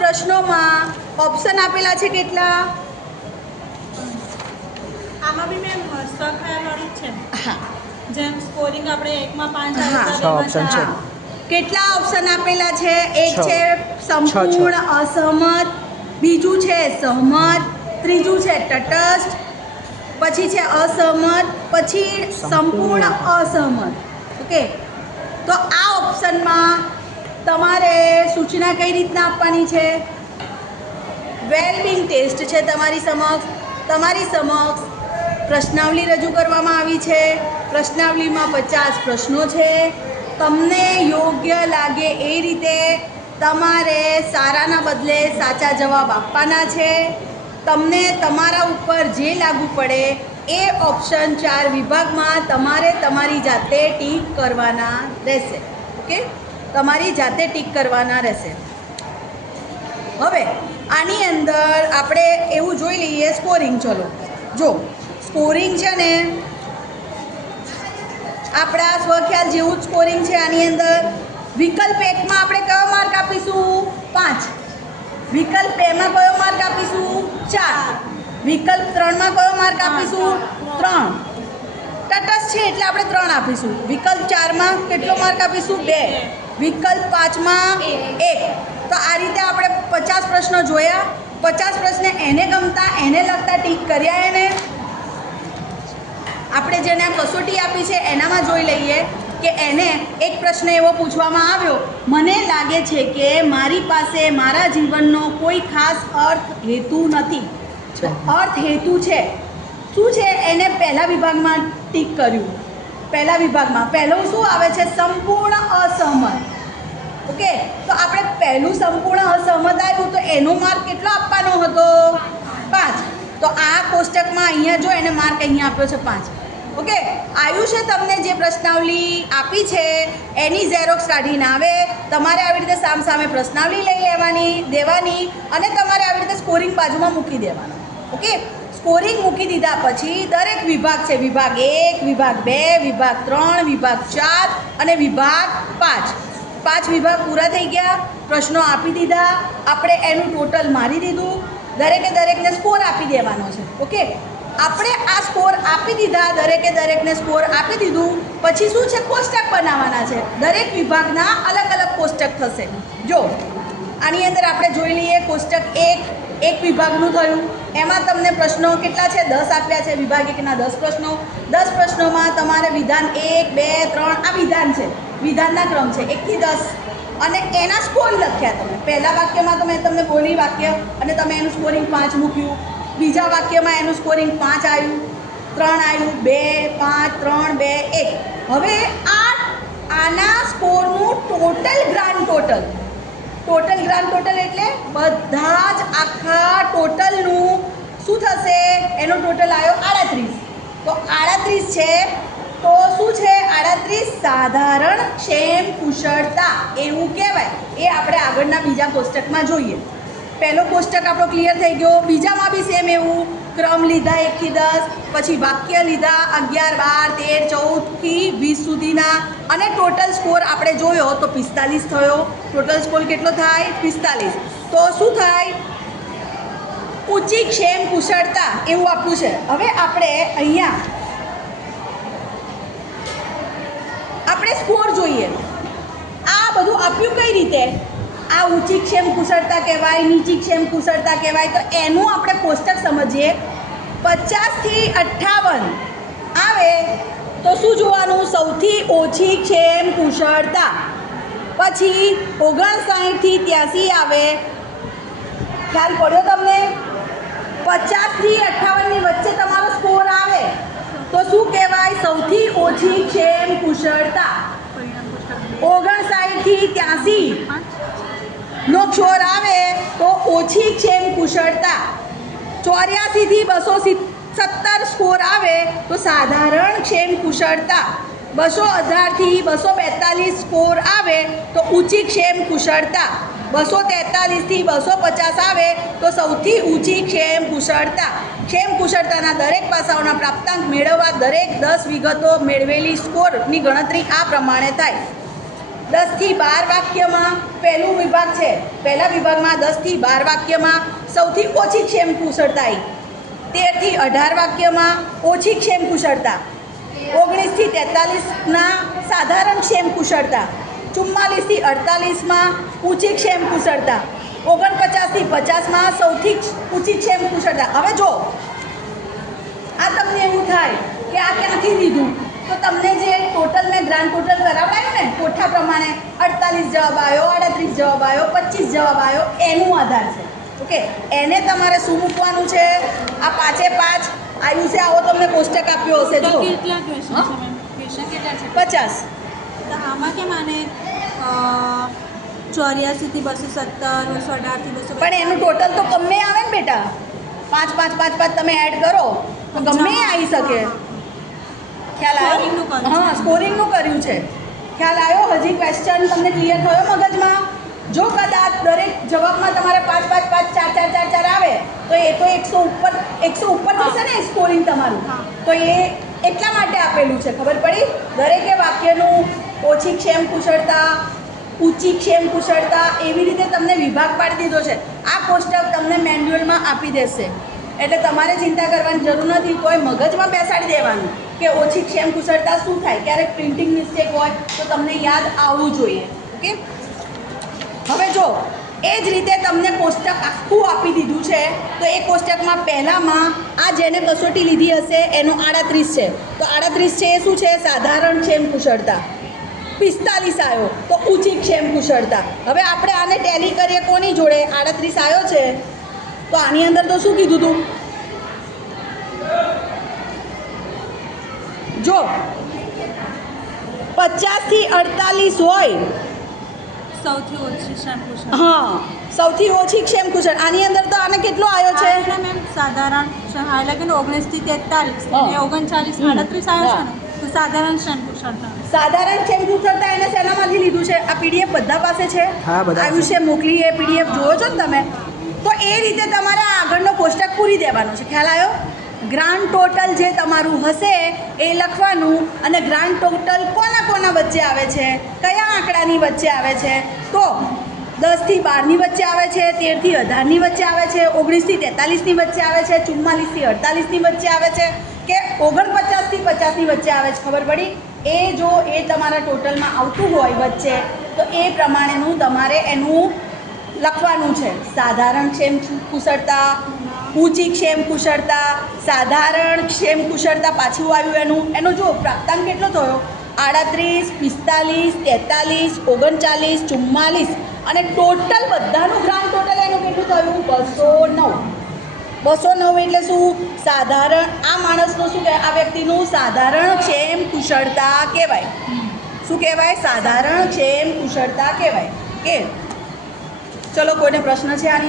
પ્રશ્નોમાં option આપેલા છે કેટલા? આમાં બી મેમ સ્વખ્યાલવાળું જ છે. હા, જેમ સ્કોરિંગ આપણે 1 માં 5 હા. આવે 6 ઓપ્શન છે. કેટલા ઓપ્શન આપેલા છે? એક 6. છે સંપૂર્ણ અસહમત, બીજું છે સહમત, ત્રીજું છે તટસ્થ, પછી છે અસહમત, પછી સંપૂર્ણ અસહમત. ઓકે, તો આ ઓપ્શનમાં તમારે સૂચના કઈ રીતના આપવાની છે? વેલબિંગ ટેસ્ટ છે તમારી સમક્ષ પ્રશ્નાવલી રજૂ કરવામાં આવી છે. પ્રશ્નાવલીમાં 50 પ્રશ્નો છે. તમને યોગ્ય લાગે એ રીતે તમારે સારાના બદલે સાચા જવાબ આપવાના છે. તમને તમારા ઉપર જે લાગુ પડે એ ઓપ્શન 4 વિભાગમાં તમારે તમારી જાતે ટીક કરવાના રહેશે. ઓકે, તમારી જાતે ટીક કરવાના રહેશે. હવે આની અંદર આપણે એવું જોઈ લઈએ સ્કોરિંગ. ચલો જો સ્કોરિંગ છે ને આપણા સ્વખ્યાલ જેવું જ સ્કોરિંગ છે. આની અંદર વિકલ્પ 1માં આપણે કયો માર્ક આપીશું? 5. વિકલ્પ 2માં કયો માર્ક આપીશું? 4. વિકલ્પ 3માં કયો માર્ક આપીશું? 3. તટસ્થ છે એટલે આપણે 3 આપીશું. વિકલ્પ 4માં કેટલો માર્ક આપીશું? 2. વિકલ્પ 5માં 1. તો આ રીતે આપણે 50 પ્રશ્નો જોયા. 50 પ્રશ્ન એને ગમતા એને લગતા ટીક કર્યા. એને આપણે જેને આ કસોટી આપી છે એનામાં જોઈ લઈએ કે એને એક પ્રશ્ન એવો પૂછવામાં આવ્યો, મને લાગે છે કે મારી પાસે મારા જીવનનો કોઈ ખાસ અર્થ હેતુ નથી. અર્થ હેતુ છે શું છે? એને પહેલા વિભાગમાં ટીક કર્યું. પહેલા વિભાગમાં પહેલું શું આવે છે? સંપૂર્ણ અસહમત. ઓકે, તો આપણે પહેલું સંપૂર્ણ અસહમત આવ્યું તો એનો માર્ક કેટલો આપવાનો હતો? 5. તો આ કોષ્ટકમાં અહીંયા જો એને માર્ક અહીંયા આપ્યો છે 5. ઓકે, આવ્યું છે તમને જે પ્રશ્નાવલી આપી છે એની ઝેરોક્સ કાઢીને આવે. તમારે આવી રીતે સામસામે પ્રશ્નાવલી લઈ દેવાની અને તમારે આવી રીતે સ્કોરિંગ બાજુમાં મૂકી દેવાનું. ઓકે, સ્કોરિંગ મૂકી દીધા પછી દરેક વિભાગ છે, વિભાગ 1, વિભાગ 2, વિભાગ 3, વિભાગ 4 અને વિભાગ 5. 5 વિભાગ પૂરા થઈ ગયા. પ્રશ્નો આપી દીધા. આપણે એનું ટોટલ મારી દીધું. દરેકને સ્કોર આપી દેવાનો છે. ઓકે, આપણે આ સ્કોર આપી દીધા. દરેકને સ્કોર આપી દીધું પછી શું છે? કોષ્ટક બનાવવાના છે. દરેક વિભાગના અલગ અલગ કોષ્ટક થશે. જો આની અંદર આપણે જોઈ લઈએ. કોષ્ટક 1 વિભાગનું થયું. એમાં તમને પ્રશ્નો કેટલા છે? 10 આપ્યા છે. વિભાગ 1ના 10 પ્રશ્નો. 10 પ્રશ્નોમાં તમારે વિધાન 1, 2, 3 આ વિધાન છે. વિધાનના ક્રમ છે 1 થી 10 અને એના સ્કોર લખ્યા. તમે પહેલા વાક્યમાં તો મેં તમને બોલી વાક્ય અને તમે એનું સ્કોરિંગ 5 મૂક્યું. બીજા વાક્યમાં એનું સ્કોરિંગ 5 આવ્યું, 3 આવ્યું, 2, 5, 3, 2, 1. હવે આના સ્કોરનું ગ્રાન્ડ ટોટલ એટલે બધા જ આખા ટોટલનું શું થશે? એનો ટોટલ આવ્યો 38. તો 38 છે તો શું છે? 38 સાધારણ ક્ષેમ કુશળતા એવું કહેવાય. એ આપણે આગળના બીજા કોષ્ટકમાં જોઈએ. પહેલો કોષ્ટક આપણો ક્લિયર થઈ ગયો. બીજામાં બી સેમ એવું ક્રમ લીધા 1 થી 10, પછી વાક્ય લીધા 11, 12, 13, 14 થી 20 સુધીના અને ટોટલ સ્કોર આપણે જોયો તો 45 થયો. ટોટલ સ્કોર કેટલો થાય? 45. તો શું થાય? ઊંચી ક્ષેમ કુશળતા એવું આપ્યું છે. હવે આપણે અહીંયા આપણે સ્કોર જોઈએ. આ બધું આપ્યું કઈ રીતે? આ ઊંચી ક્ષેમ કુશળતા કહેવાય, નીચી ક્ષેમ કુશળતા કહેવાય. તો એનું આપણે કોષ્ટક સમજીએ. 50 થી 58 આવે તો શું જોવાનું? સૌથી ઓછી ક્ષેમ કુશળતા. પછી 59 થી 83 આવે. ખ્યાલ પડ્યો તમને? 50 થી 58 ની વચ્ચે તમારો સ્કોર આવે તો શું કહેવાય? સૌથી ઓછી ક્ષેમ કુશળતા. 59 થી 83 નો સ્કોર આવે તો ઓછી ક્ષેમ કુશળતા. 84 થી 217 સ્કોર આવે તો સાધારણ ક્ષેમ કુશળતા. 218 થી 242 સ્કોર આવે તો ઊંચી ક્ષેમ કુશળતા. 243 થી 250 આવે તો સૌથી ઊંચી ક્ષેમ કુશળતા. ક્ષેમ કુશળતાના દરેક પાસાઓના પ્રાપ્તાંક મેળવવા દરેક 10 વિગતો મેળવેલી સ્કોરની ગણતરી આ પ્રમાણે થાય. 10 થી 12 વાક્યમાં પહેલું વિભાગ છે. પહેલા વિભાગમાં 10 થી 12 વાક્યમાં સૌથી ઓછી ક્ષેમ કુશળતા આવી. 13 થી 18 વાક્યમાં ઓછી ક્ષેમ કુશળતા. 19 થી 43ના સાધારણ ક્ષેમ કુશળતા. 44 થી 48માં ઊંચી ક્ષેમ કુશળતા. 49 થી 50માં સૌથી ઊંચી ક્ષેમ કુશળતા. હવે જો આ તમને એવું થાય કે આ ક્યાંથી લીધું, તો તમને જે ટોટલ મેં ગ્રાન્ડ ટોટલ કરાવડાયું ને કોઠા પ્રમાણે 48 જવાબ આવ્યો, 38 જવાબ આવ્યો, 25 જવાબ આવ્યો, એનું આધાર છે. ઓકે, એને તમારે શું મૂકવાનું છે? આ 5 આવ્યું છે, આવો તમને કોષ્ટક આપ્યો હશે જો કેટલા ક્વેશ્ચન છે મેમ? ક્વેશ્ચન કેટલા છે? 50. તો આમાં કેમ આને 84 થી 217, 218 થી 200, પણ એનું ટોટલ તો ગમે આવે ને બેટા. 5 5 5 5 તમે એડ કરો તો ગમે આવી શકે. ખ્યાલ Scoring નું આવ્યો? કર્યું હા, છે. સ્કોરિંગનું કર્યું છે. ખ્યાલ આવ્યો? હજી ક્વેશ્ચન તમને ક્લિયર થયો મગજમાં? જો કદાચ દરેક જવાબમાં તમારે 5 5 5 4 4 4 4 આવે તો એ તો 100 ઉપર જશે ને સ્કોરિંગ તમારું. હા. તો એ એટલા માટે આપેલું છે, ખબર પડી? દરેકે વાક્યનું ઓછી ક્ષેમ કુશળતા, ઊંચી ક્ષેમ કુશળતા, એવી રીતે તમને વિભાગ પાડી દીધો છે. આ કોષ્ટક તમને મેન્યુઅલમાં આપી દેશે, એટલે તમારે ચિંતા કરવાની જરૂર નથી. તોય મગજમાં બેસાડી દેવાનું કે ઓછી ક્ષેમ કુશળતા શું થાય. ક્યારેક પ્રિન્ટિંગ મિસ્ટેક હોય તો તમને યાદ આવવું જોઈએ. ઓકે, હવે જો એ જ રીતે તમને કોષ્ટક આખું આપી દીધું છે. તો એ કોષ્ટકમાં પહેલામાં આ જેને કસોટી લીધી હશે એનો 38 છે. તો 38 છે એ શું છે? સાધારણ ક્ષેમ કુશળતા. 45 આવ્યો તો ઊંચી ક્ષેમ કુશળતા. હવે આપણે આને ટેલી કરીએ કોની જોડે? 38 આવ્યો છે તો આની અંદર તો શું કીધું તું? જો 50 થી 48 હોય, સૌથી ઓછી ક્ષેમ કુશળતા. હા, સૌથી ઓછી ક્ષેમ કુશળ. આની અંદર તો આને કેટલો આવ્યો છે? આ મેમ સાધારણ હાઈલા કે 19 થી 43 હા. અને 39 38 આવ્યો છે ને, તો સાધારણ ક્ષેમ કુશળતા. સાધારણ ક્ષેમ કુશળતા એને શેનામાંથી લીધું છે? આ પીડીએફ બધા પાસે છે? હા, બધા આવ્યું છે, મોકલી એ પીડીએફ જોવો છો ને તમે? તો એ રીતે તમારે આ આગળનો કોષ્ટક પૂરી દેવાનો છે. ખ્યાલ આવ્યો? ગ્રાન્ડ ટોટલ જે તમારું હશે એ લખવાનું, અને ગ્રાન્ડ ટોટલ કોના કોના વચ્ચે આવે છે, કયા આંકડાની વચ્ચે આવે છે? તો 10 થી 12ની વચ્ચે આવે છે, 13 થી 18ની વચ્ચે આવે છે, 19 થી 43ની વચ્ચે આવે છે, 44 થી 48ની વચ્ચે આવે છે, કે 49 થી 50ની વચ્ચે આવે છે. ખબર પડી? એ જો એ તમારા ટોટલમાં આવતું હોય વચ્ચે, તો એ પ્રમાણેનું તમારે એનું લખવાનું છે. સાધારણ ક્ષેમ કુશળતા, ઊંચી ક્ષેમ કુશળતા, સાધારણ ક્ષેમ કુશળતા પાછું આવ્યું એનો જો પ્રાપ્તાંક કેટલો થયો? 38, 45, 43, 39, 44, અને ટોટલ બધાનું ગ્રાન્ડ ટોટલ એનું કેટલું થયું? 209. 209 એટલે શું? સાધારણ. આ માણસનું શું કહેવાય? આ વ્યક્તિનું સાધારણ ક્ષેમ કુશળતા કહેવાય. શું કહેવાય? સાધારણ ક્ષેમ કુશળતા કહેવાય. કે ચલો, કોઈને પ્રશ્ન છે આની અંદર?